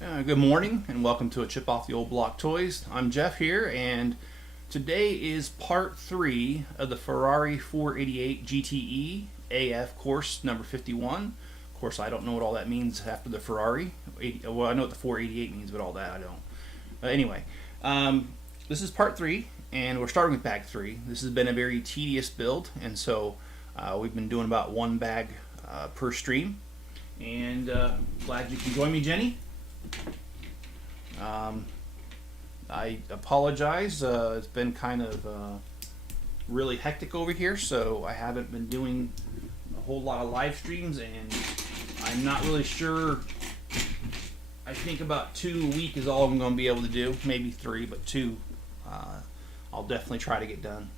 Good morning and welcome to a Chip Off the Old Block Toys. I'm Jeff here, and today is part 3 of the Ferrari 488 GTE AF Corse number 51. Of course, I don't know what all that means after the Ferrari. Well, I know what the 488 means, but all that I don't. Anyway, this is part 3, and we're starting with bag 3. This has been a very tedious build, and so we've been doing about one bag per stream. And glad you can join me, Jenny. I apologize. It's been kind of really hectic over here, so I haven't been doing a whole lot of live streams, and I'm not really sure. I think about 2 a week is all I'm going to be able to do. Maybe 3, but 2 I'll definitely try to get done.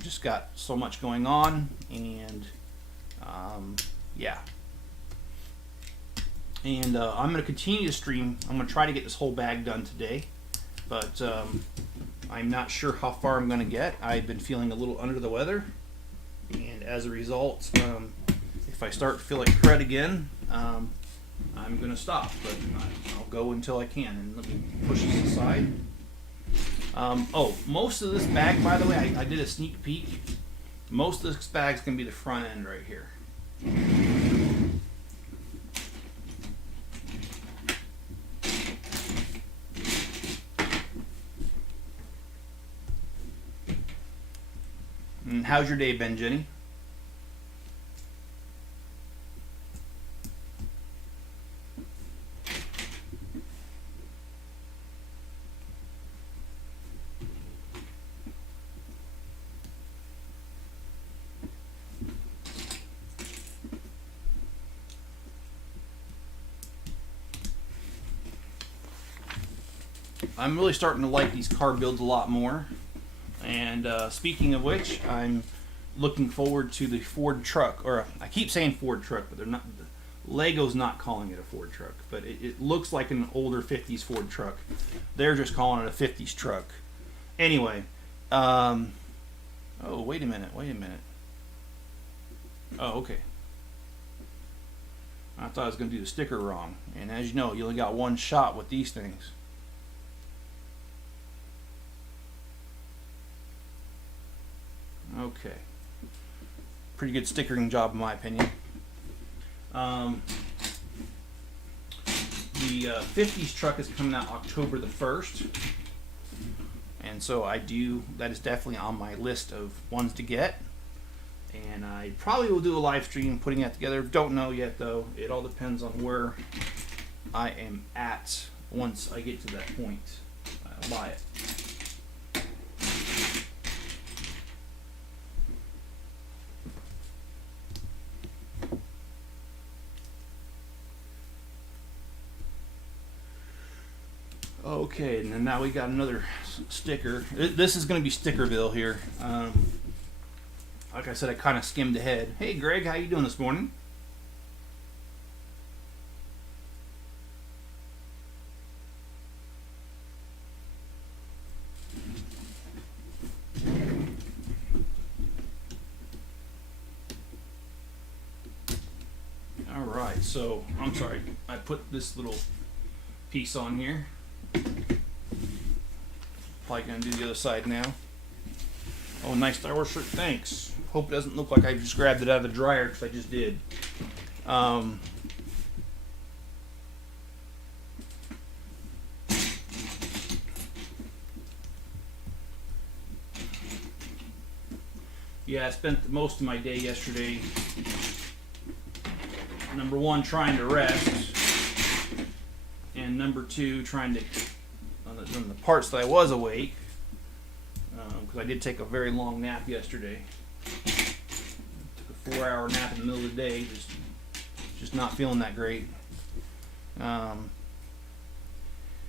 Just got so much going on, and yeah. And I'm going to continue to stream. I'm going to try to get this whole bag done today, but I'm not sure how far I'm going to get. I've been feeling a little under the weather, and as a result, if I start feeling crud again, I'm going to stop, but I'll go until I can. And let me push this aside. Most of this bag, by the way, I did a sneak peek. Most of this bag is going to be the front end right here. And how's your day been, Jenny? I'm really starting to like these car builds a lot more. And speaking of which, I'm looking forward to the Ford truck, or I keep saying Ford truck, but they're not. Lego's not calling it a Ford truck, but it looks like an older 50s Ford truck. They're just calling it a 50s truck. Anyway, oh, wait a minute. Oh, okay. I thought I was going to do the sticker wrong, and as you know, you only got one shot with these things. Okay. Pretty good stickering job in my opinion. The 50s truck is coming out October the 1st. And so that is definitely on my list of ones to get. And I probably will do a live stream putting that together. Don't know yet though. It all depends on where I am at once I get to that point. I'll buy it. Okay, and then now we got another sticker. This is going to be Stickerville here. Like I said, I kind of skimmed ahead. Hey, Greg, how you doing this morning? All right, so I'm sorry, I put this little piece on here. Probably gonna do the other side now. Oh, nice Star Wars shirt, thanks. Hope it doesn't look like I just grabbed it out of the dryer, because I just did. Yeah, I spent most of my day yesterday, number 1, trying to rest, and number 2, trying to, on the parts that I was awake, because I did take a very long nap yesterday. Took a 4-hour nap in the middle of the day, just not feeling that great.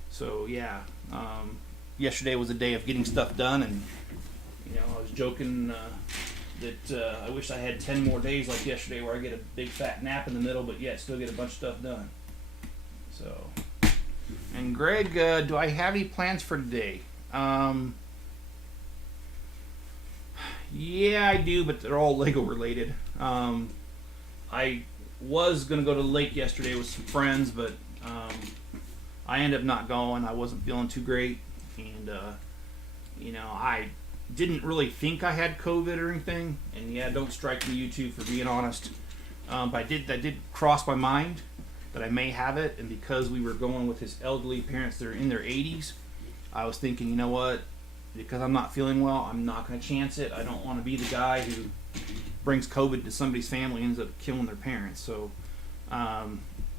So yeah, yesterday was a day of getting stuff done, and I was joking that I wish I had 10 more days like yesterday where I get a big fat nap in the middle, but yet still get a bunch of stuff done. So. And Greg, do I have any plans for today? Yeah, I do, but they're all Lego related. I was going to go to the lake yesterday with some friends, but I ended up not going. I wasn't feeling too great, and I didn't really think I had COVID or anything. And yeah, don't strike me, YouTube, for being honest. But that did cross my mind that I may have it, and because we were going with his elderly parents that are in their 80s, I was thinking, you know what? Because I'm not feeling well, I'm not going to chance it. I don't want to be the guy who brings COVID to somebody's family and ends up killing their parents. So I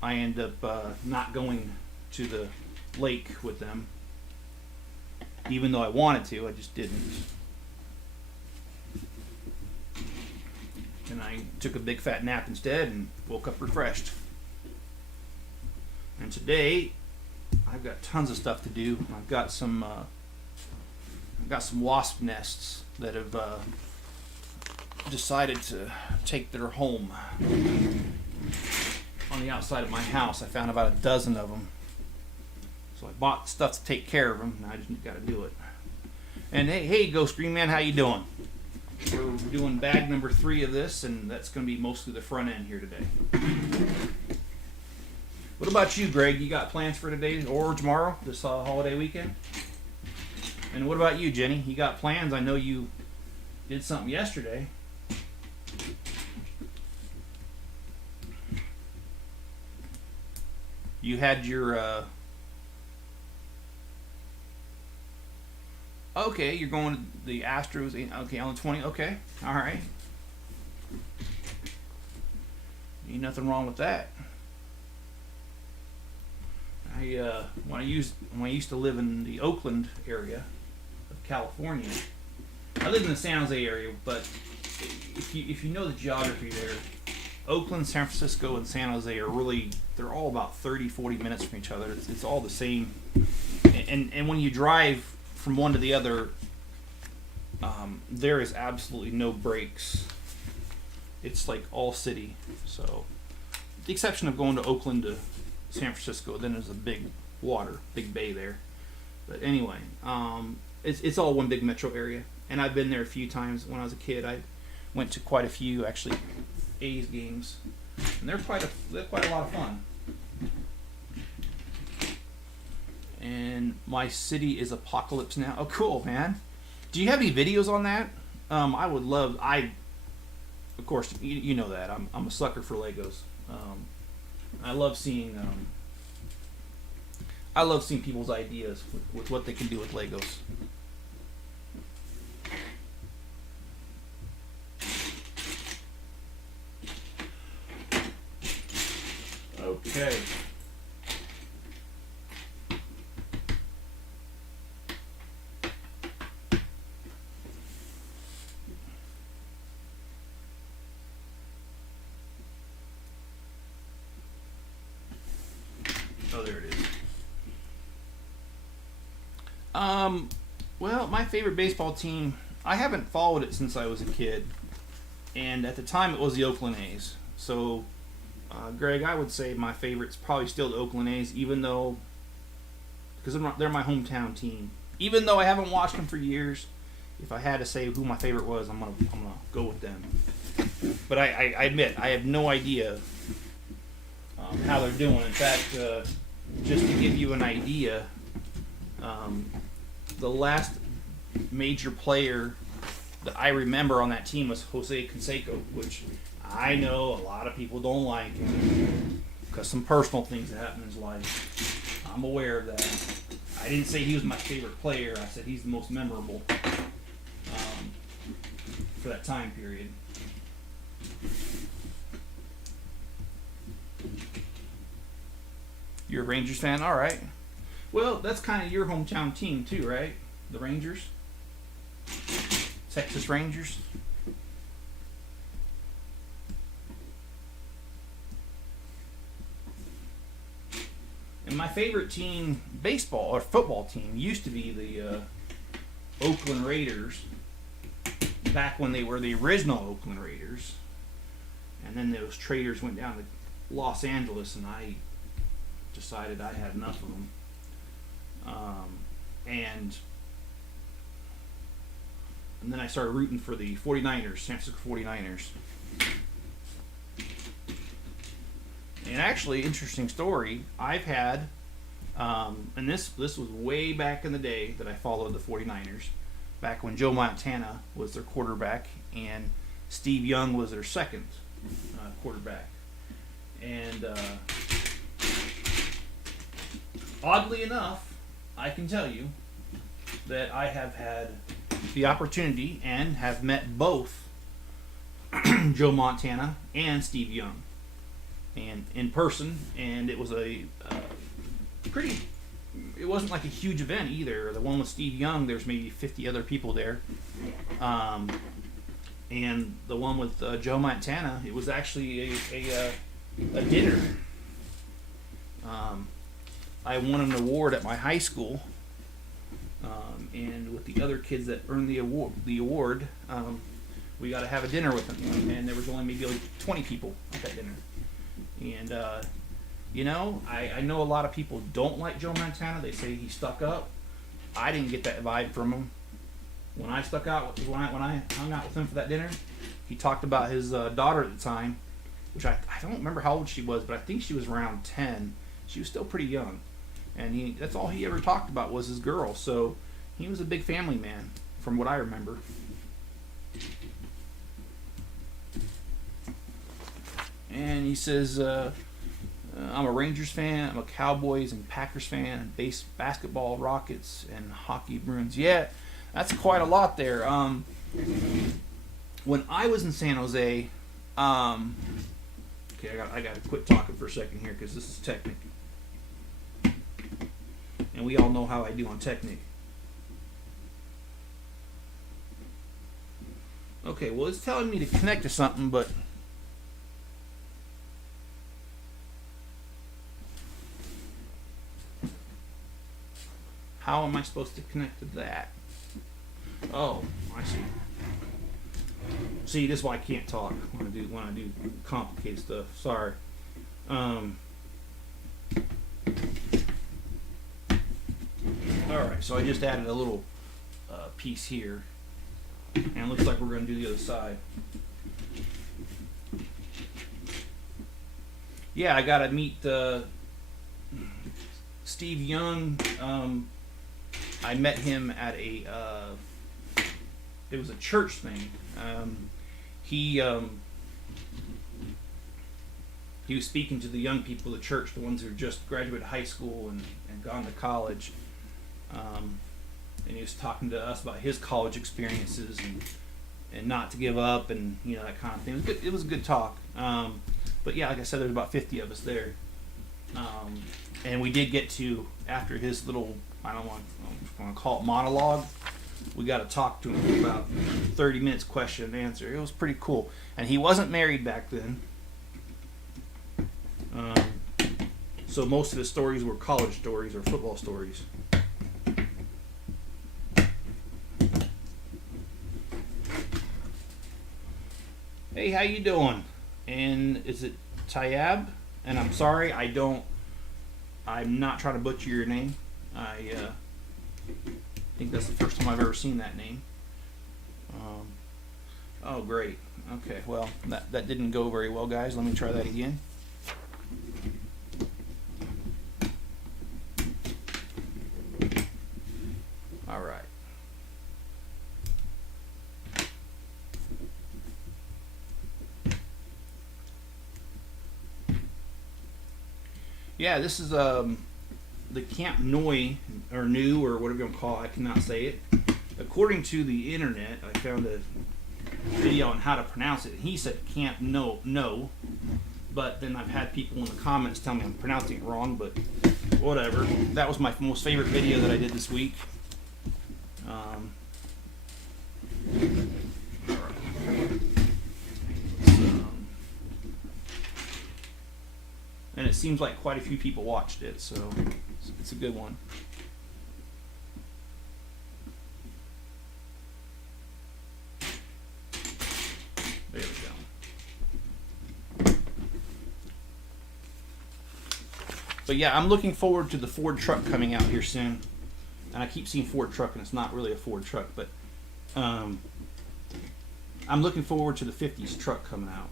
end up not going to the lake with them, even though I wanted to. I just didn't. And I took a big fat nap instead and woke up refreshed. And today, I've got tons of stuff to do. I've got some wasp nests that have decided to take their home on the outside of my house. I found about a dozen of them. So I bought stuff to take care of them, and I just got to do it. And hey, Ghost Green Man, how you doing? We're doing bag number 3 of this, and that's going to be mostly the front end here today. What about you, Greg? You got plans for today or tomorrow, this holiday weekend? And what about you, Jenny? You got plans? I know you did something yesterday. You had your... Okay, you're going to the Astros. Okay, on the 20th. Okay, all right. Ain't nothing wrong with that. When I used to live in the Oakland area of California, I lived in the San Jose area, but if you know the geography there, Oakland, San Francisco, and San Jose are really, they're all about 30-40 minutes from each other. It's all the same, and when you drive from one to the other, there is absolutely no breaks. It's like all city. So, with the exception of going to Oakland to San Francisco, then there's a big bay there. But anyway, it's all one big metro area, and I've been there a few times. When I was a kid, I went to quite a few actually A's games, and they're quite a lot of fun. And my city is apocalypse now. Oh, cool, man. Do you have any videos on that? I would love. Of course, you know that I'm a sucker for Legos. I love seeing people's ideas with what they can do with Legos. Okay. Oh, there it is. Well, my favorite baseball team, I haven't followed it since I was a kid, and at the time it was the Oakland A's. So, Greg, I would say my favorite's probably still the Oakland A's, even though, because they're my hometown team. Even though I haven't watched them for years, if I had to say who my favorite was, I'm gonna go with them. But I admit, I have no idea how they're doing. In fact, just to give you an idea, the last major player that I remember on that team was Jose Canseco, which I know a lot of people don't like him because some personal things that happened in his life. I'm aware of that. I didn't say he was my favorite player. I said he's the most memorable for that time period. You're a Rangers fan? All right. Well, that's kind of your hometown team too, right? The Rangers? Texas Rangers? And my favorite team, baseball or football team, used to be the Oakland Raiders, back when they were the original Oakland Raiders. And then those traders went down to Los Angeles, and I decided I had enough of them. And then I started rooting for the 49ers, San Francisco 49ers. And actually, interesting story, I've had And this was way back in the day that I followed the 49ers, back when Joe Montana was their quarterback and Steve Young was their second quarterback. And oddly enough, I can tell you that I have had the opportunity and have met both Joe Montana and Steve Young, and in person, and it was a pretty. It wasn't like a huge event either. The one with Steve Young, there's maybe 50 other people there, and the one with Joe Montana, it was actually a dinner. I won an award at my high school, and with the other kids that earned the award, we got to have a dinner with them, and there was only maybe like 20 people at that dinner. And I know a lot of people don't like Joe Montana. They say he stuck up. I didn't get that vibe from him. When I hung out with him for that dinner, he talked about his daughter at the time, which I don't remember how old she was, but I think she was around 10. She was still pretty young, and that's all he ever talked about was his girl. So he was a big family man, from what I remember. And he says, I'm a Rangers fan, I'm a Cowboys and Packers fan, basketball, Rockets, and hockey, Bruins. Yeah, that's quite a lot there. When I was in San Jose, okay, I got to quit talking for a second here because this is Technic. And we all know how I do on Technic. Okay, well, it's telling me to connect to something, but how am I supposed to connect to that? Oh, I see. See, this is why I can't talk when I do complicated stuff. Sorry. Alright, so I just added a little piece here. And it looks like we're going to do the other side. Yeah, I got to meet Steve Young. I met him at it was a church thing. He was speaking to the young people of the church, the ones who just graduated high school and gone to college. And he was talking to us about his college experiences and not to give up and that kind of thing. It was a good talk. But yeah, like I said, there's about 50 of us there. And we did get to, after his little, I don't want to call it monologue, we got to talk to him for about 30 minutes, question and answer. It was pretty cool. And he wasn't married back then. So most of his stories were college stories or football stories. Hey, how you doing? And is it Tayab? And I'm sorry, I'm not trying to butcher your name. I think that's the first time I've ever seen that name. Oh, great. Okay, well, that didn't go very well, guys. Let me try that again. All right. Yeah, this is the Camp Noi, or New, or whatever you want to call it. I cannot say it. According to the internet, I found a video on how to pronounce it. He said Camp No, but then I've had people in the comments tell me I'm pronouncing it wrong, but whatever. That was my most favorite video that I did this week. And it seems like quite a few people watched it, so it's a good one. There we go. But yeah, I'm looking forward to the Ford truck coming out here soon. And I keep seeing Ford truck, and it's not really a Ford truck, but I'm looking forward to the 50s truck coming out.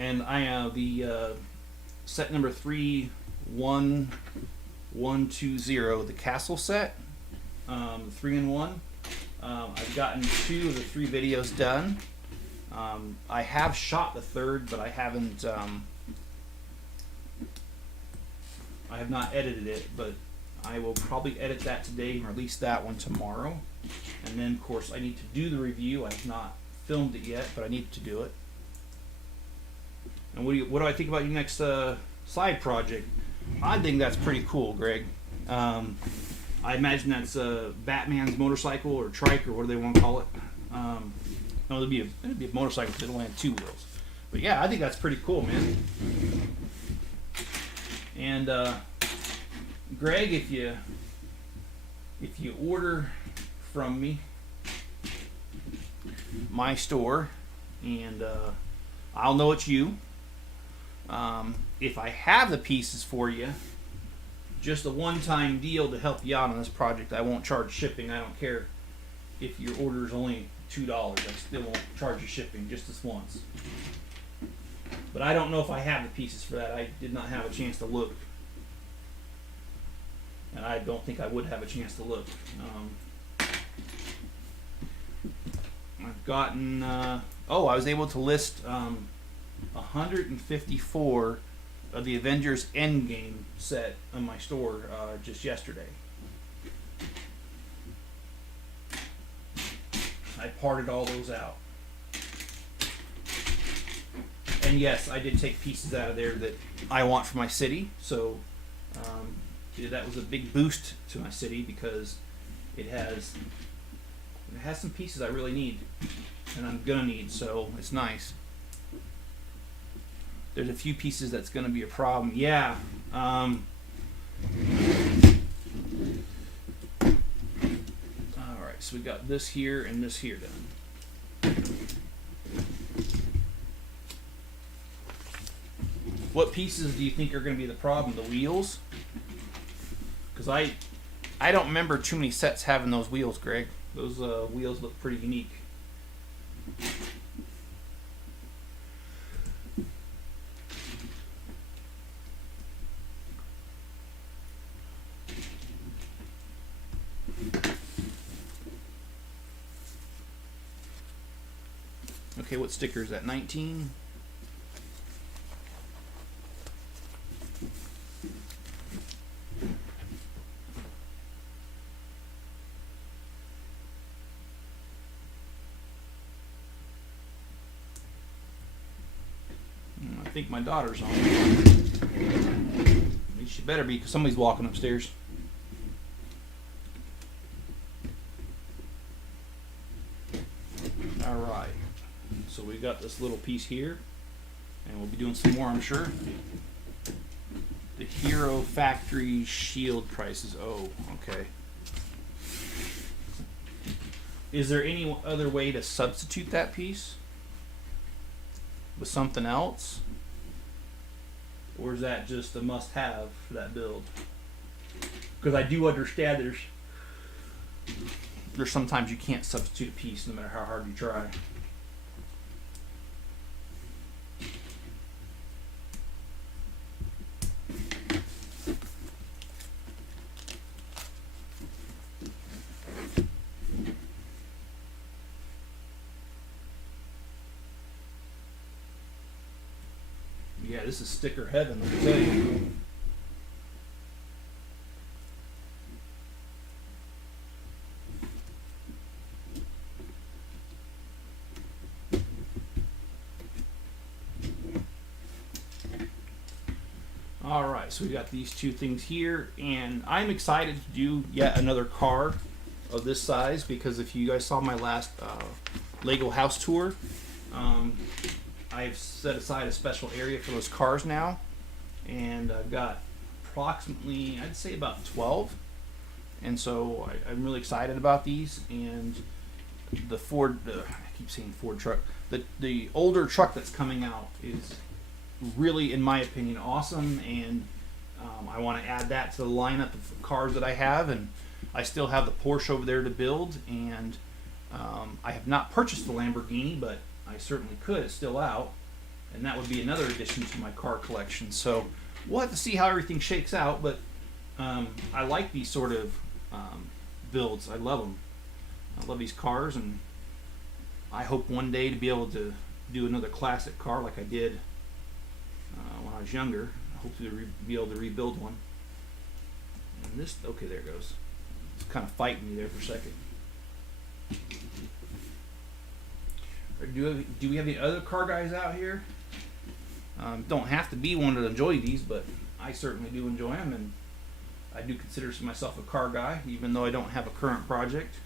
And I have the set number 31120, the castle set, 3-in-1. I've gotten 2 of the 3 videos done. I have shot the 3rd, but I haven't. I have not edited it, but I will probably edit that today and release that one tomorrow. And then, of course, I need to do the review. I have not filmed it yet, but I need to do it. And what do I think about your next side project? I think that's pretty cool, Greg. I imagine that's Batman's motorcycle or trike, or what do they want to call it? No, it'd be a motorcycle because it only had 2 wheels. But yeah, I think that's pretty cool, man. And Greg, if you order from me, my store, and I'll know it's you. If I have the pieces for you, just a one-time deal to help you out on this project. I won't charge shipping. I don't care if your order is only $2. I still won't charge you shipping, just this once. But I don't know if I have the pieces for that. I did not have a chance to look. And I don't think I would have a chance to look. I've gotten... I was able to list 154 of the Avengers Endgame set on my store just yesterday. I parted all those out. And yes, I did take pieces out of there that I want for my city. So that was a big boost to my city because it has some pieces I really need and I'm gonna need. So it's nice. There's a few pieces that's gonna be a problem. Yeah. All right. So we got this here and this here done. What pieces do you think are going to be the problem? The wheels? Because I don't remember too many sets having those wheels, Greg. Those wheels look pretty unique. Okay, what sticker is that? 19? I think my daughter's on. At least she better be, because somebody's walking upstairs. Alright. So we got this little piece here. And we'll be doing some more, I'm sure. The Hero Factory Shield prices. Oh, okay. Is there any other way to substitute that piece with something else? Or is that just a must-have for that build? Because I do understand there's sometimes you can't substitute a piece no matter how hard you try. Yeah, this is sticker heaven, let me tell you. Alright, so we got these 2 things here, and I'm excited to do yet another car of this size, because if you guys saw my last Lego house tour, I've set aside a special area for those cars now, and I've got approximately, I'd say about 12, and so I'm really excited about these. And the Ford, I keep saying Ford truck, the older truck that's coming out is really, in my opinion, awesome, and I want to add that to the lineup of cars that I have. And I still have the Porsche over there to build, and I have not purchased the Lamborghini, but I certainly could. It's still out. and that would be another addition to my car collection. So we'll have to see how everything shakes out, but I like these sort of builds. I love them. I love these cars, and I hope one day to be able to do another classic car like I did when I was younger. I hope to be able to rebuild one. And this, okay, there it goes. It's kind of fighting me there for a second. Do we have any other car guys out here? Don't have to be one to enjoy these, but I certainly do enjoy them, and I do consider myself a car guy, even though I don't have a current project.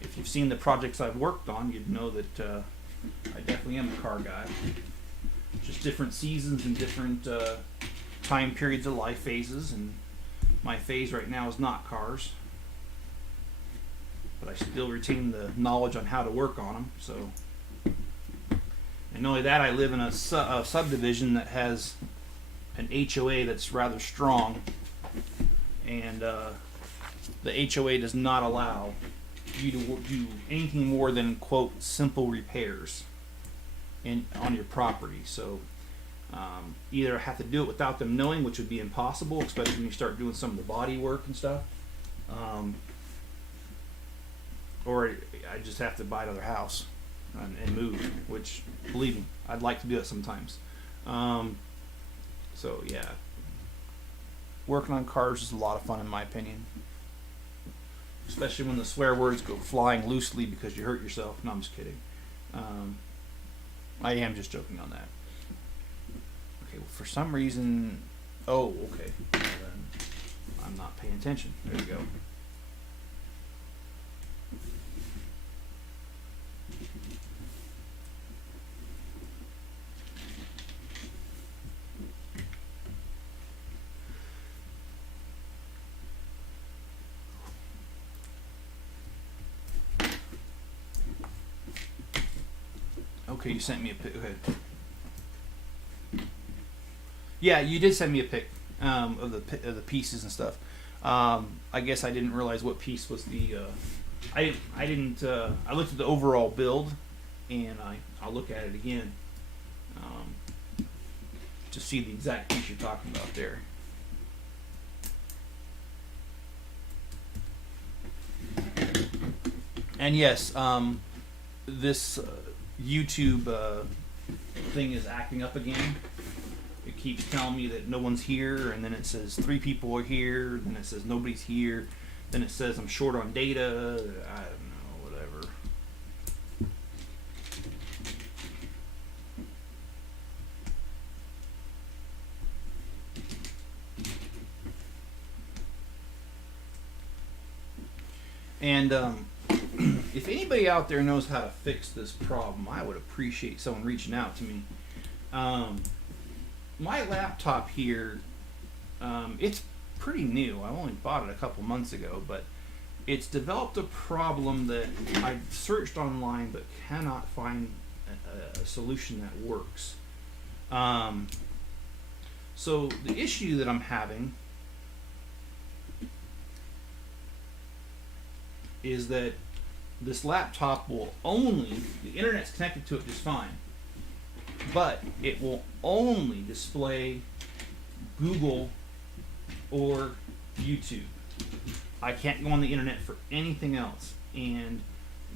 If you've seen the projects I've worked on, you'd know that I definitely am a car guy. Just different seasons and different time periods of life phases, and my phase right now is not cars, but I still retain the knowledge on how to work on them. So, and not only that, I live in a subdivision that has an HOA that's rather strong, and the HOA does not allow you to do anything more than, quote, simple repairs on your property. So either have to do it without them knowing, which would be impossible, especially when you start doing some of the body work and stuff, or I just have to buy another house and move, which, believe me, I'd like to do it sometimes. So yeah, working on cars is a lot of fun in my opinion, especially when the swear words go flying loosely because you hurt yourself. No, I'm just kidding. I am just joking on that. Okay, well, for some reason, oh, okay, well, then I'm not paying attention. There we go. Okay, you sent me a pic. Okay. Yeah, you did send me a pic of the pieces and stuff. I guess I didn't realize what piece was the. I didn't. I looked at the overall build, and I'll look at it again to see the exact piece you're talking about there. And yes, this YouTube thing is acting up again. It keeps telling me that no one's here, and then it says 3 people are here, then it says nobody's here, then it says I'm short on data. I don't know, whatever. And if anybody out there knows how to fix this problem, I would appreciate someone reaching out to me. My laptop here, it's pretty new. I only bought it a couple months ago, but it's developed a problem that I've searched online but cannot find a solution that works. So the issue that I'm having is that this laptop will only, the internet's connected to it just fine, but it will only display Google or YouTube. I can't go on the internet for anything else. And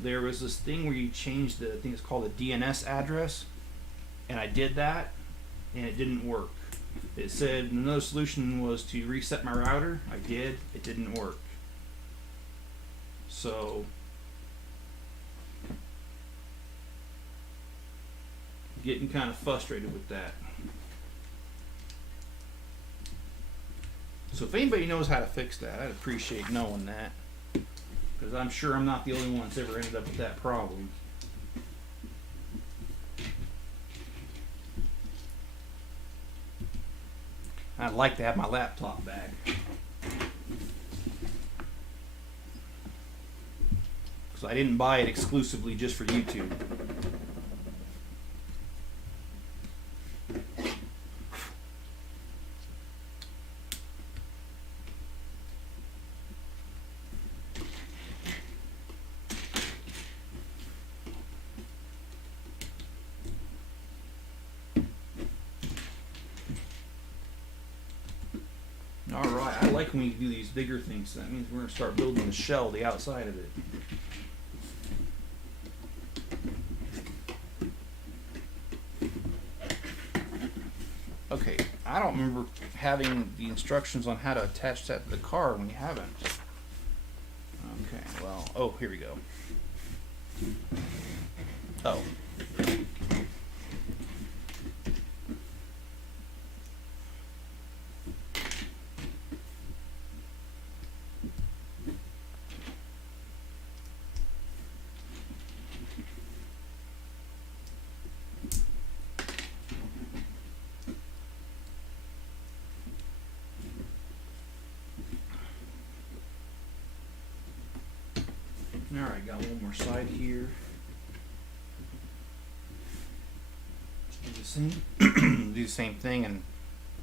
there was this thing where you change the, I think it's called a DNS address, and I did that, and it didn't work. It said another solution was to reset my router. I did. It didn't work. So getting kind of frustrated with that. So if anybody knows how to fix that, I'd appreciate knowing that, because I'm sure I'm not the only one that's ever ended up with that problem. I'd like to have my laptop back, because I didn't buy it exclusively just for YouTube. Alright, I like when you do these bigger things. That means we're going to start building the shell, the outside of it. Okay, I don't remember having the instructions on how to attach that to the car when you haven't. Okay, well, oh, here we go. Oh. Alright, got one more side here. Do the same thing, and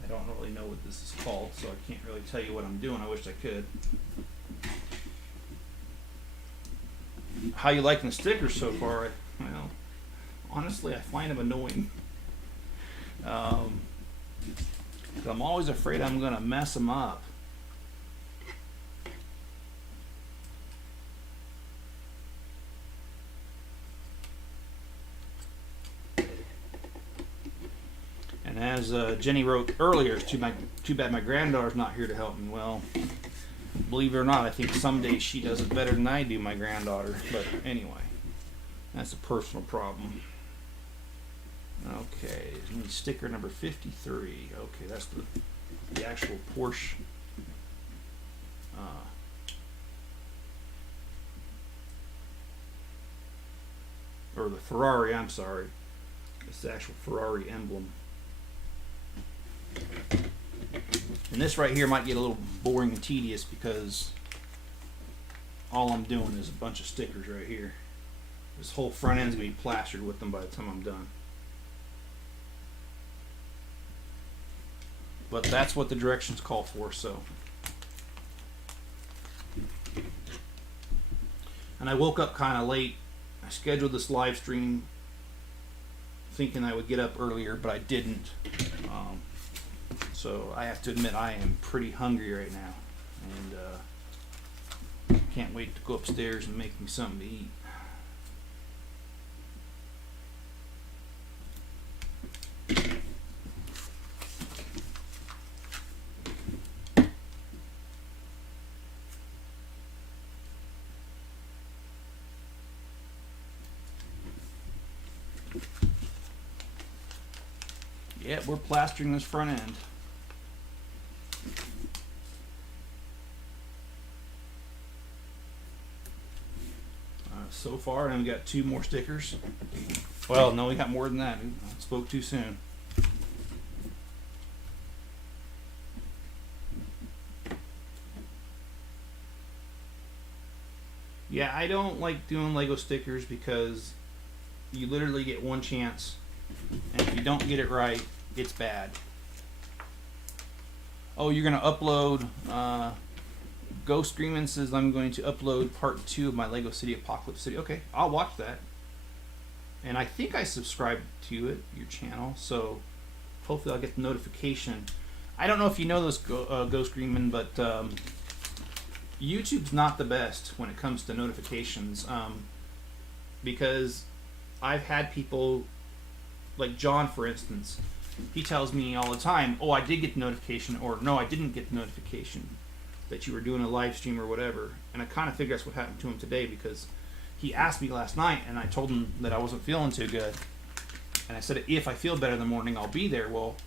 I don't really know what this is called, so I can't really tell you what I'm doing. I wish I could. How you liking the stickers so far? Well, honestly, I find them annoying. I'm always afraid I'm going to mess them up. And as Jenny wrote earlier, it's too bad my granddaughter's not here to help me. Well, believe it or not, I think someday she does it better than I do, my granddaughter. But anyway, that's a personal problem. Okay, sticker number 53. Okay, that's the actual Porsche. Or the Ferrari, I'm sorry. It's the actual Ferrari emblem. And this right here might get a little boring and tedious because all I'm doing is a bunch of stickers right here. This whole front end's going to be plastered with them by the time I'm done. But that's what the directions call for, so. And I woke up kind of late. I scheduled this live stream thinking I would get up earlier, but I didn't. So I have to admit I am pretty hungry right now, and can't wait to go upstairs and make me something to eat. Yeah, we're plastering this front end. So far, and we got 2 more stickers. Well, no, we got more than that. I spoke too soon. Yeah, I don't like doing Lego stickers because you literally get one chance, and if you don't get it right, it's bad. Oh, you're going to upload... Ghost Screamin' says I'm going to upload part 2 of my Lego City Apocalypse City. Okay, I'll watch that. And I think I subscribed to it, your channel, so hopefully I'll get the notification. I don't know if you know this, Ghost Screamin', but YouTube's not the best when it comes to notifications, because I've had people, like John for instance, he tells me all the time, oh, I did get the notification, or no, I didn't get the notification that you were doing a live stream or whatever. And I kind of figure that's what happened to him today, because he asked me last night and I told him that I wasn't feeling too good, and I said if I feel better in the morning I'll be there. Well,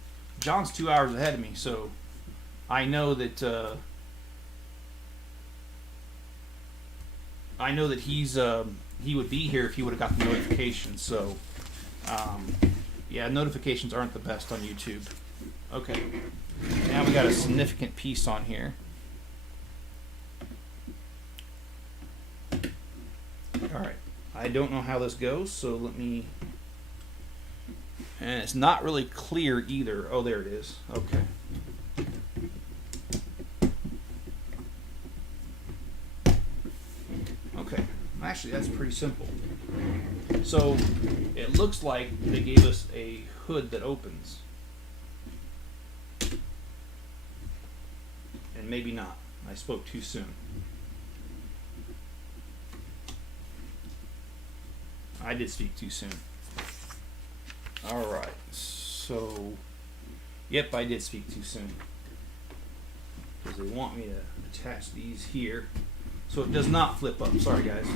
John's 2 hours ahead of me, so I know that he would be here if he would have got the notification. So yeah, notifications aren't the best on YouTube. Okay, now we got a significant piece on here. Alright, I don't know how this goes, so let me... And it's not really clear either. Oh, there it is. Okay. Okay, actually that's pretty simple. So, it looks like they gave us a hood that opens. and maybe not. I spoke too soon. I did speak too soon. Alright, so yep, I did speak too soon. Because they want me to attach these here so it does not flip up. Sorry guys.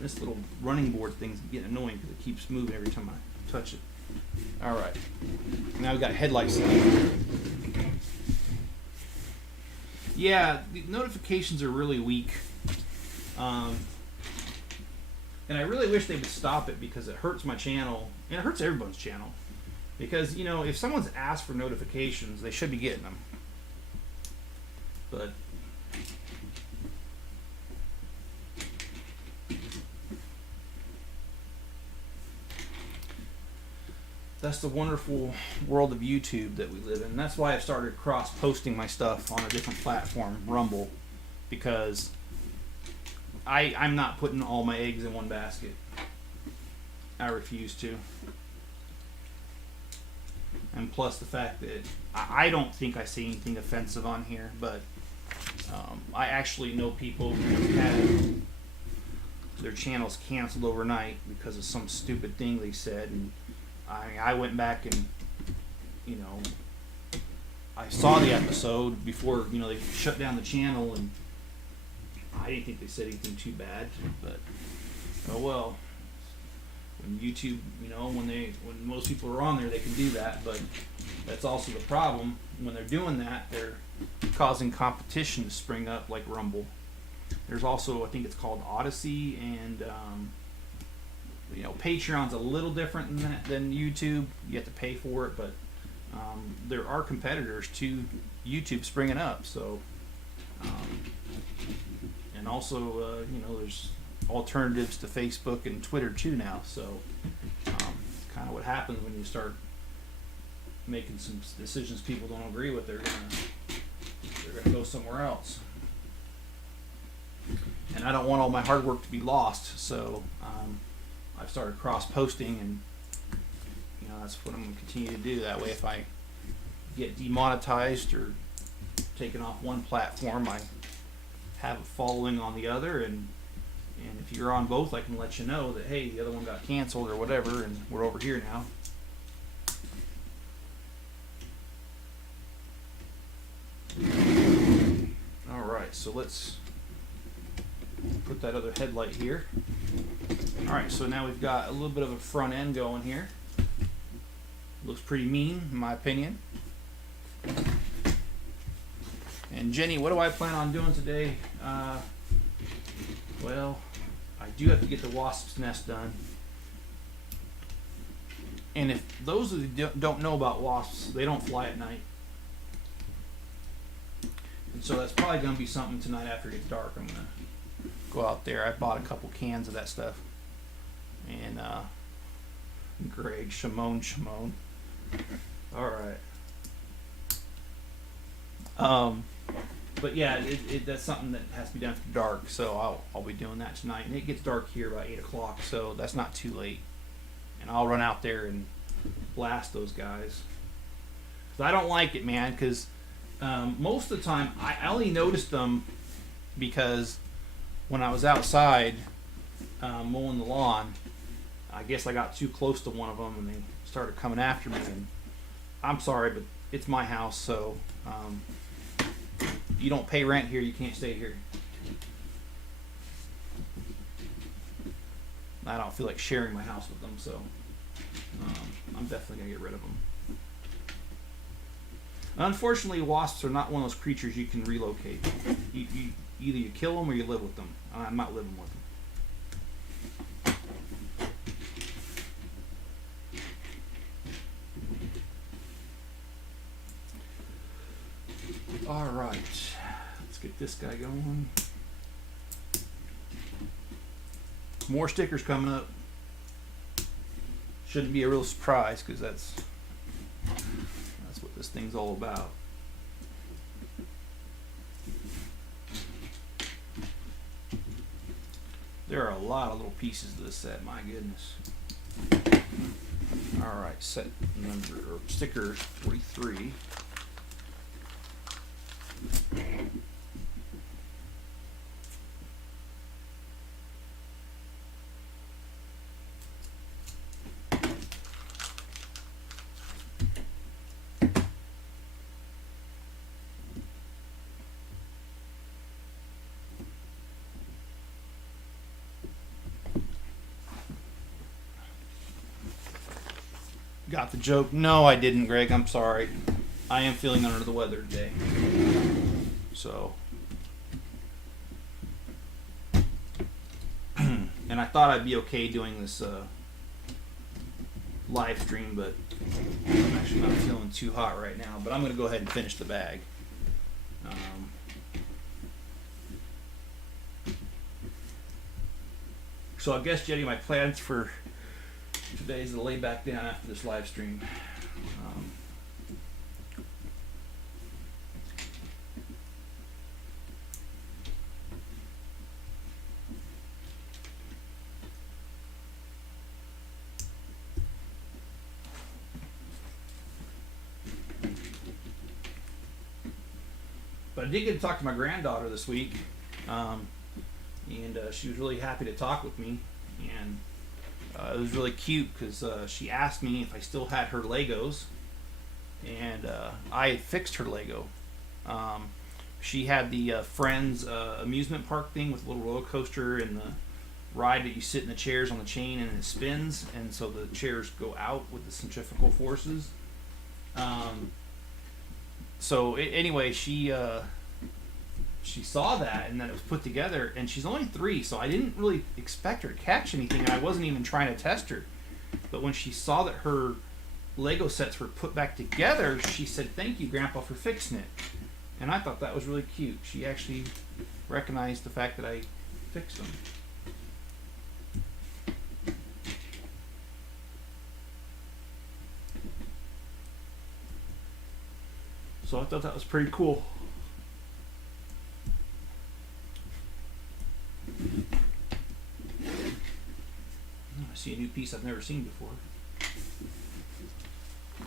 This little running board thing's getting annoying because it keeps moving every time I touch it. Alright, now we've got headlights. Yeah, the notifications are really weak. And I really wish they would stop it because it hurts my channel, and it hurts everyone's channel. Because, you know, if someone's asked for notifications, they should be getting them. But that's the wonderful world of YouTube that we live in. That's why I've started cross-posting my stuff on a different platform, Rumble, because I'm not putting all my eggs in one basket. I refuse to. And plus the fact that I don't think I say anything offensive on here, but I actually know people who had their channels canceled overnight because of some stupid thing they said, and I went back and, you know, I saw the episode before, you know, they shut down the channel, and I didn't think they said anything too bad, but oh well. When YouTube, you know, when most people are on there, they can do that, but that's also the problem. When they're doing that, they're causing competition to spring up, like Rumble. There's also, I think it's called Odyssey, and you know, Patreon's a little different than YouTube. You have to pay for it, but there are competitors to YouTube springing up. So, and also, you know, there's alternatives to Facebook and Twitter too now. So, kind of what happens when you start making some decisions people don't agree with. They're gonna go somewhere else. And I don't want all my hard work to be lost. So, I've started cross-posting, and you know, that's what I'm going to continue to do. That way, if I get demonetized or taken off one platform, I have a following on the other, and if you're on both, I can let you know that, hey, the other one got canceled or whatever, and we're over here now. Alright, so let's put that other headlight here. Alright, so now we've got a little bit of a front end going here. Looks pretty mean, in my opinion. And Jenny, what do I plan on doing today? Well, I do have to get the wasp's nest done. And if those of you don't know about wasps, they don't fly at night. And so that's probably going to be something tonight after it gets dark. I'm going to go out there. I bought a couple cans of that stuff. And Greg, Shimon. Alright. But yeah, that's something that has to be done after dark, so I'll be doing that tonight. And it gets dark here by 8 o'clock, so that's not too late. And I'll run out there and blast those guys. 'Cause I don't like it, man, because most of the time I only noticed them because when I was outside mowing the lawn, I guess I got too close to one of them and they started coming after me. And I'm sorry, but it's my house, so you don't pay rent here, you can't stay here. I don't feel like sharing my house with them, so I'm definitely going to get rid of them. Unfortunately, wasps are not one of those creatures you can relocate. Either you kill them or you live with them. I'm not living with them. Alright, let's get this guy going. More stickers coming up. Shouldn't be a real surprise because that's what this thing's all about. There are a lot of little pieces to this set, my goodness. Alright, set number, or sticker 43. got the joke. No, I didn't, Greg. I'm sorry. I am feeling under the weather today. So. And I thought I'd be okay doing this live stream, but I'm actually not feeling too hot right now. But I'm going to go ahead and finish the bag. So I guess, Jetty, my plans for today is to lay back down after this live stream. But I did get to talk to my granddaughter this week, and she was really happy to talk with me, and it was really cute because she asked me if I still had her Legos, and I had fixed her Lego. She had the Friends amusement park thing with a little roller coaster and the ride that you sit in the chairs on the chain and it spins, and so the chairs go out with the centrifugal forces. Anyway, she saw that and that it was put together, and she's only 3, so I didn't really expect her to catch anything, and I wasn't even trying to test her. But when she saw that her Lego sets were put back together, she said, "Thank you, Grandpa, for fixing it." And I thought that was really cute. She actually recognized the fact that I fixed them. So I thought that was pretty cool. I see a new piece I've never seen before.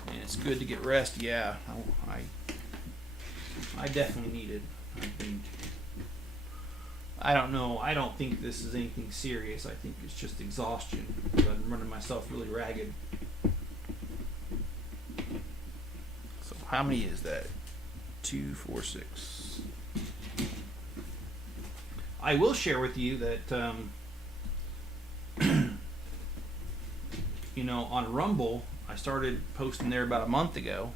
And it's good to get rest. Yeah, I definitely need it. I don't know. I don't think this is anything serious. I think it's just exhaustion. I'm running myself really ragged. So how many is that? 2, 4, 6. I will share with you that you know, on Rumble, I started posting there about a month ago,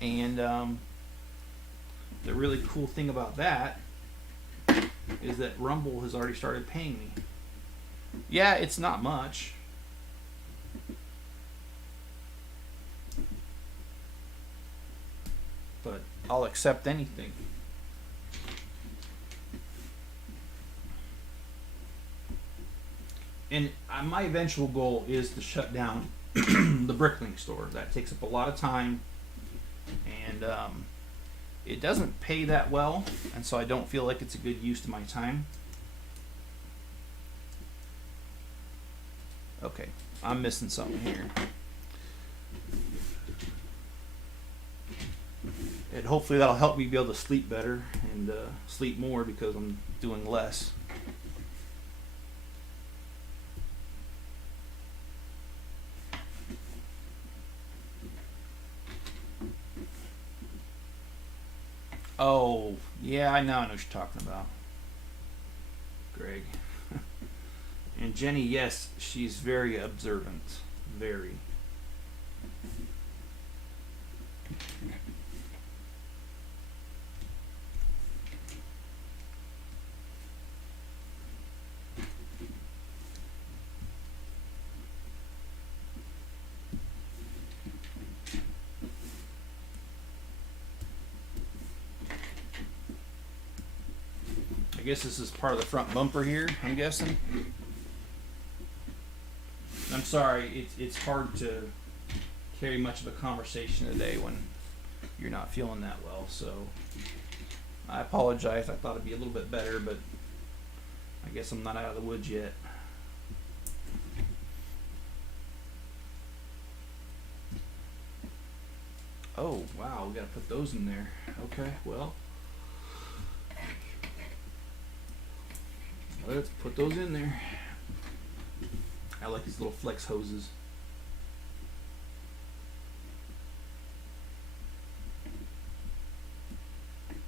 and the really cool thing about that is that Rumble has already started paying me. Yeah, it's not much. But I'll accept anything. And my eventual goal is to shut down the Bricklink store. That takes up a lot of time, and it doesn't pay that well, and so I don't feel like it's a good use of my time. Okay, I'm missing something here. And hopefully that'll help me be able to sleep better and sleep more because I'm doing less. Oh, yeah, I know what you're talking about, Greg. And Jenny, yes, she's very observant. Very. I guess this is part of the front bumper here, I'm guessing. I'm sorry, it's hard to carry much of a conversation today when you're not feeling that well, so I apologize. I thought it'd be a little bit better, but I guess I'm not out of the woods yet. Oh, wow, we gotta put those in there. Okay, well, let's put those in there. I like these little flex hoses.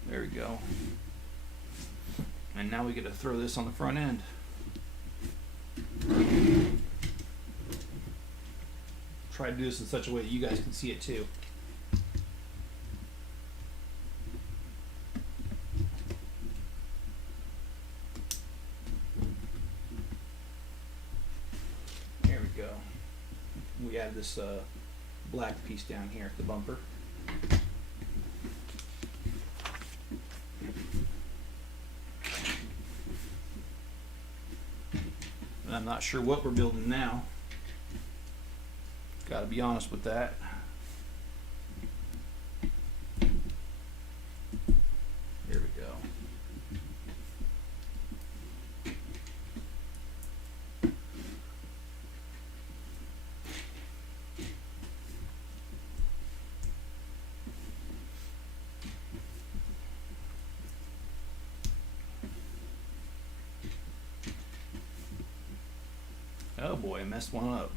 There we go. And now we get to throw this on the front end. try to do this in such a way that you guys can see it too. There we go. We add this black piece down here at the bumper. And I'm not sure what we're building now. Got to be honest with that. Here we go. Oh boy, I messed one up.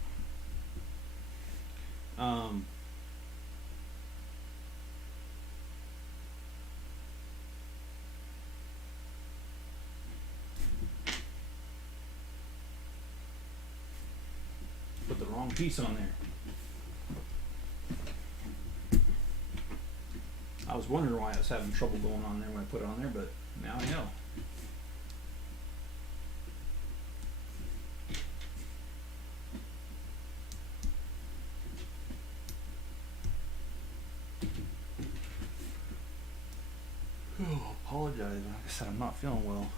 Put the wrong piece on there. I was wondering why I was having trouble going on there when I put it on there, but now I know. Oh, apologize. Like I said, I'm not feeling well.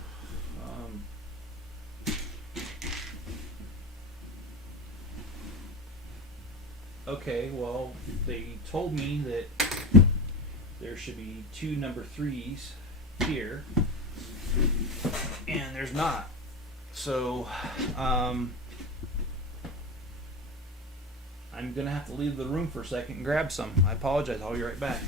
Okay, well, they told me that there should be 2 number 3s here, and there's not. So, I'm gonna have to leave the room for a second and grab some. I apologize. I'll be right back.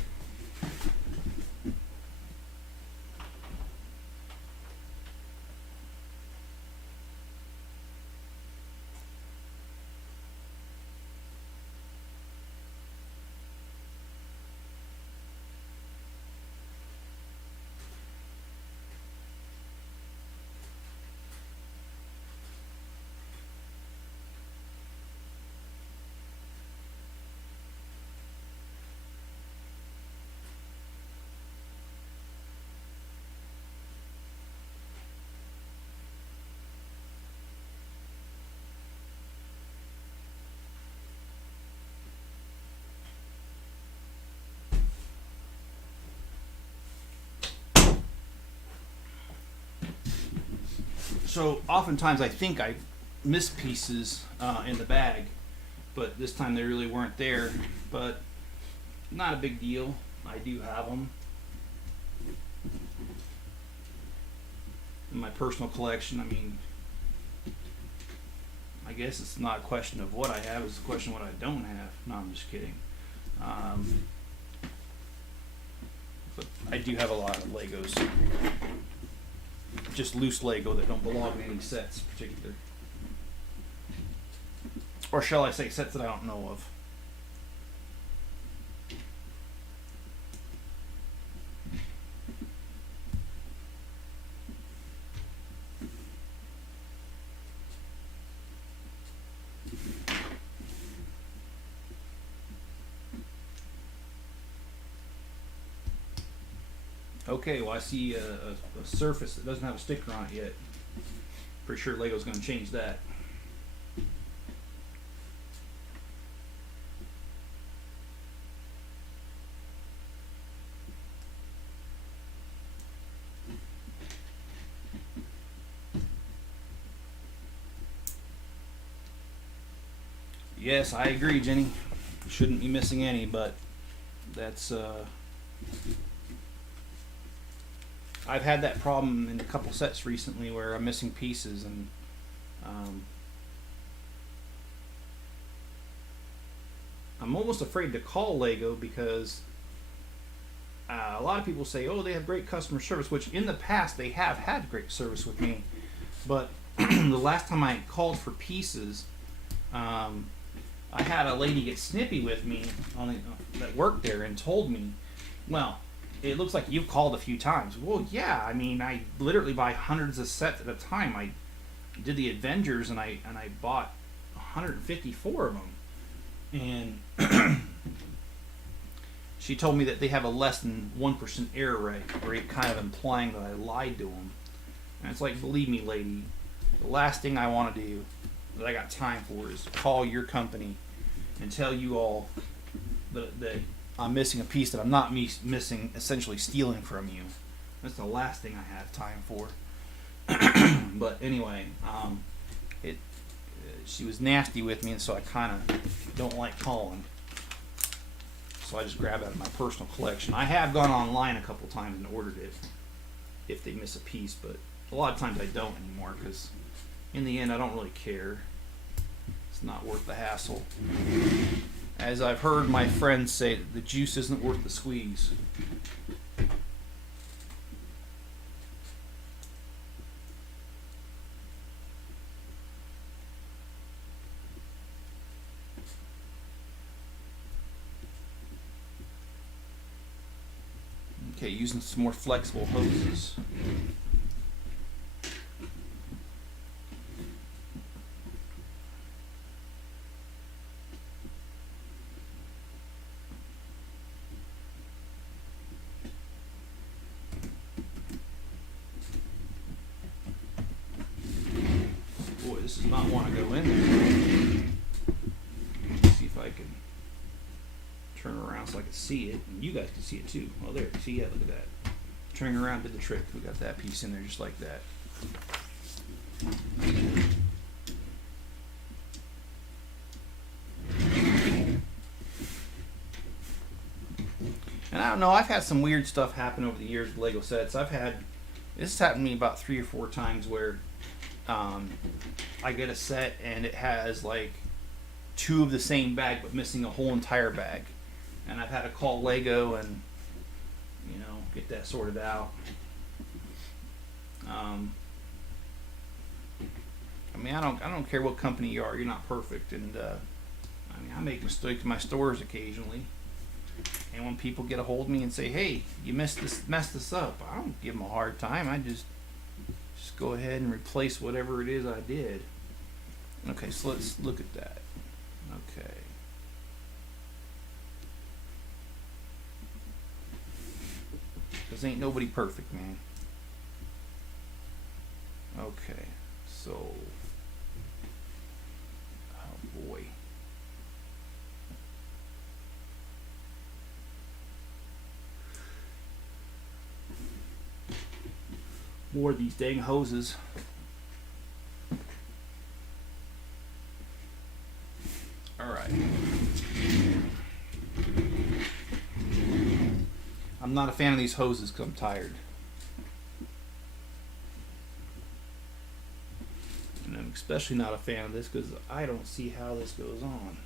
So oftentimes I think I miss pieces in the bag, but this time they really weren't there. But not a big deal. I do have them in my personal collection. I mean, I guess it's not a question of what I have, it's a question of what I don't have. No, I'm just kidding. But I do have a lot of Legos. Just loose Lego that don't belong in any sets in particular. Or shall I say sets that I don't know of. Okay, well I see a surface that doesn't have a sticker on it yet. Pretty sure Lego's going to change that. Yes, I agree, Jenny. Shouldn't be missing any, but that's I've had that problem in a couple sets recently where I'm missing pieces, and I'm almost afraid to call Lego because a lot of people say, oh, they have great customer service, which in the past they have had great service with me, but the last time I called for pieces, I had a lady get snippy with me that worked there and told me, well, it looks like you've called a few times. Well, yeah, I mean, I literally buy hundreds of sets at a time. I did the Avengers, and I bought 154 of them. and she told me that they have a less than 1% error rate, kind of implying that I lied to them. And it's like, believe me, lady, the last thing I want to do, that I got time for, is call your company and tell you all that I'm missing a piece that I'm not missing, essentially stealing from you. That's the last thing I have time for. But anyway, she was nasty with me, and so I kind of don't like calling. So I just grab out of my personal collection. I have gone online a couple times and ordered it if they miss a piece, but a lot of times I don't anymore, because in the end I don't really care. It's not worth the hassle. As I've heard my friends say, the juice isn't worth the squeeze. Okay, using some more flexible hoses. Boy, this does not want to go in there. Let's see if I can turn around so I can see it, and you guys can see it too. Oh, there, see, yeah, look at that. Turning around did the trick. We got that piece in there just like that. And I don't know, I've had some weird stuff happen over the years with Lego sets. This has happened to me about 3 or 4 times where I get a set and it has like 2 of the same bag but missing a whole entire bag. And I've had to call Lego and, you know, get that sorted out. I mean, I don't care what company you are. You're not perfect, and I mean, I make mistakes in my stores occasionally. And when people get a hold of me and say, "Hey, you messed this up," I don't give them a hard time. I just go ahead and replace whatever it is I did. Okay, so let's look at that. Okay. Because ain't nobody perfect, man. Okay, so, oh boy. More of these dang hoses. Alright. I'm not a fan of these hoses because I'm tired. And I'm especially not a fan of this because I don't see how this goes on.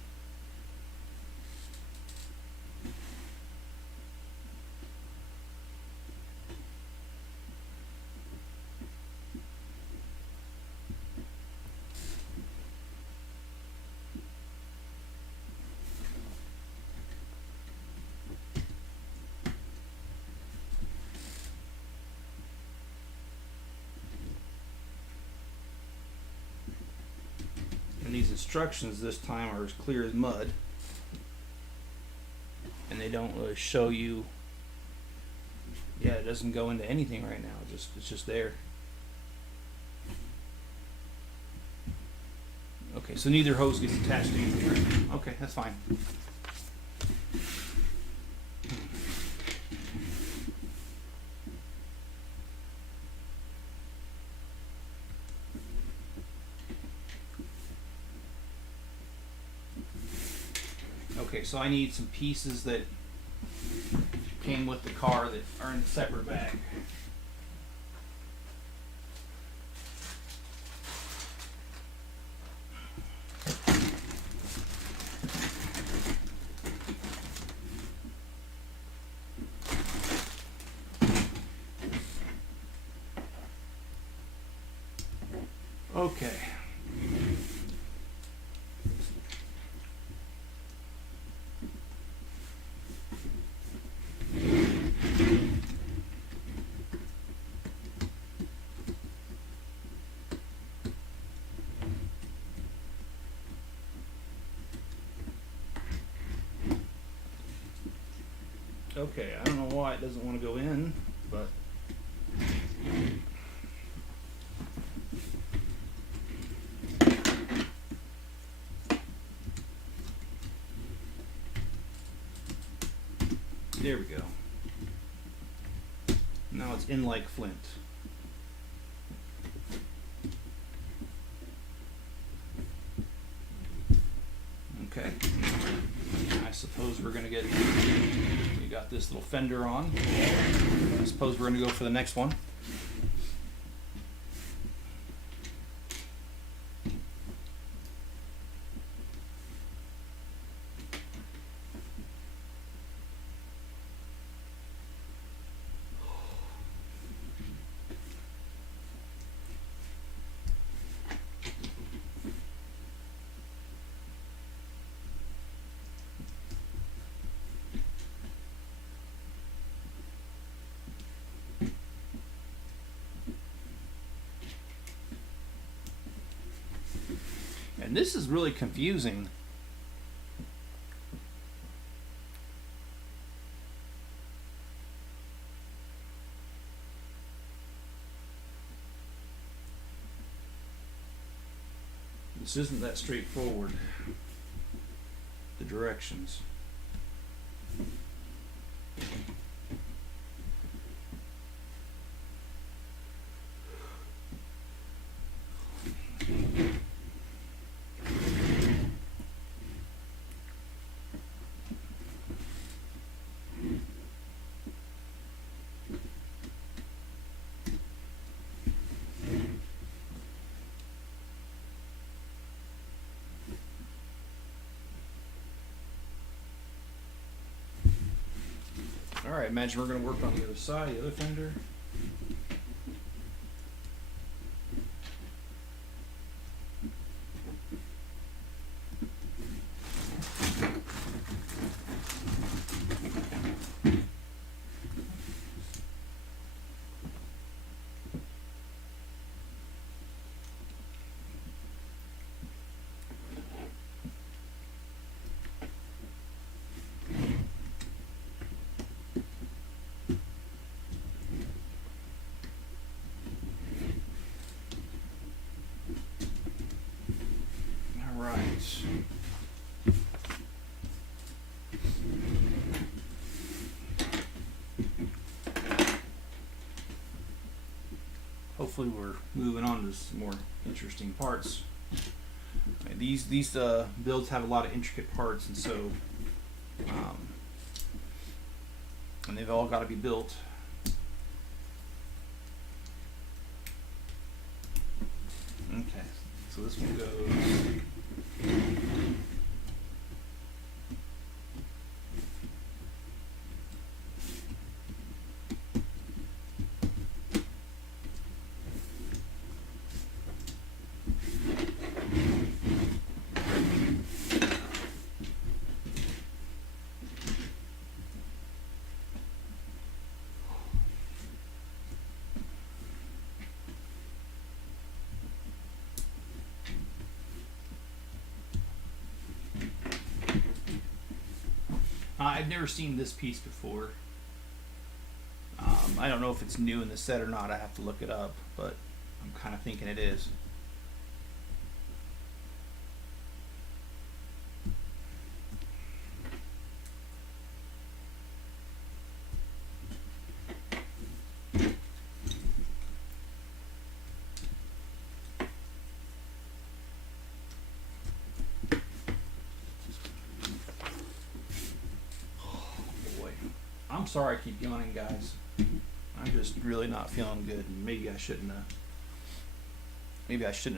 These instructions this time are as clear as mud, and they don't really show you. Yeah, it doesn't go into anything right now. It's just there. Okay, so neither hose gets attached to anything right now. Okay, that's fine. Okay, so I need some pieces that came with the car that are in a separate bag. Okay. Okay, I don't know why it doesn't want to go in, but there we go. Now it's in like flint. Okay. I suppose we're going to get, we got this little fender on. I suppose we're going to go for the next one. And this is really confusing. This isn't that straightforward, the directions. Alright, imagine we're going to work on the other side, the other fender. Hopefully we're moving on to some more interesting parts. These builds have a lot of intricate parts, and so and they've all got to be built. Okay, so this one goes. I've never seen this piece before. I don't know if it's new in the set or not. I have to look it up, but I'm kind of thinking it is. I'm sorry I keep yawning, guys. I'm just really not feeling good, and maybe I shouldn't have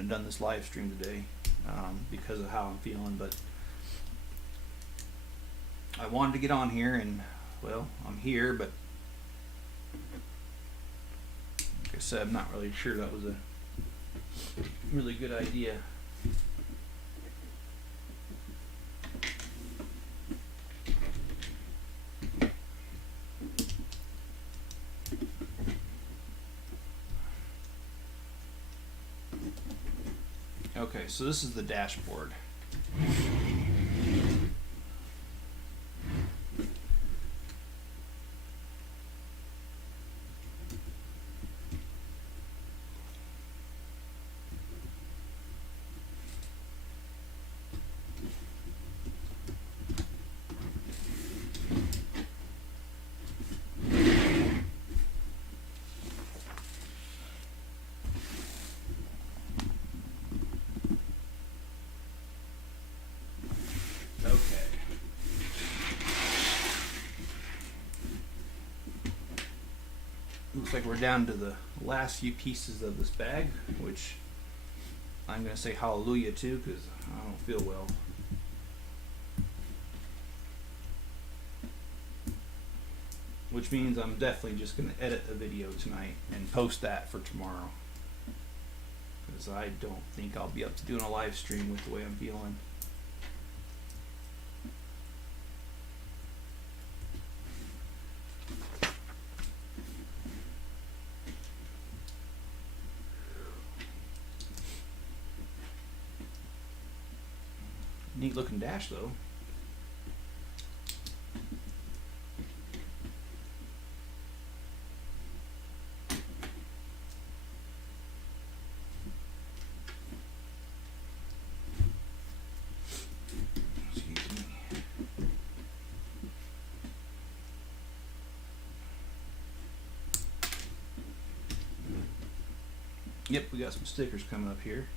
done this live stream today because of how I'm feeling, but I wanted to get on here, and well, I'm here, but like I said, I'm not really sure that was a really good idea. Okay, so this is the dashboard. like we're down to the last few pieces of this bag, which I'm going to say hallelujah to because I don't feel well. Which means I'm definitely just going to edit a video tonight and post that for tomorrow. Because I don't think I'll be up to doing a live stream with the way I'm feeling. Neat looking dash though. Yep, we got some stickers coming up here.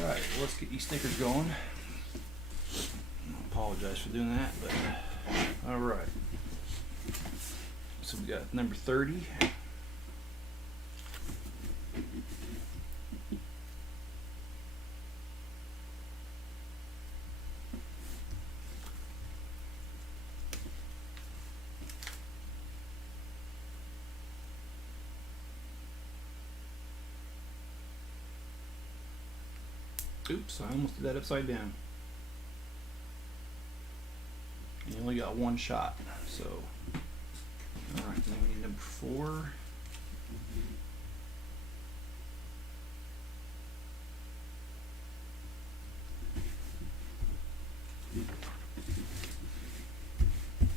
Alright, well, let's get these stickers going. I apologize for doing that, but alright. So we got number 30. Oops, I almost did that upside down. You only got one shot, so. Alright, then we need number 4.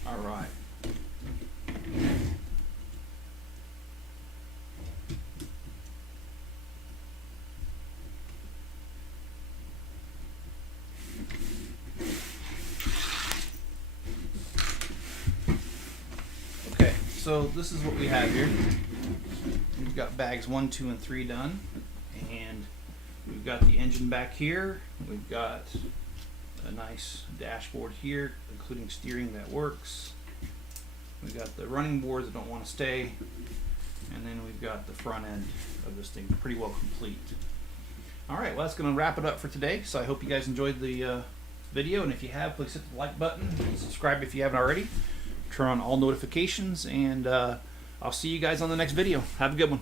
Alright. So this is what we have here. We've got bags 1, 2, and 3 done, and we've got the engine back here. We've got a nice dashboard here, including steering that works. We've got the running boards that don't want to stay, and then we've got the front end of this thing pretty well complete. Alright, well that's going to wrap it up for today, so I hope you guys enjoyed the video, and if you have, please hit the like button, subscribe if you haven't already. Turn on all notifications, and I'll see you guys on the next video. Have a good one.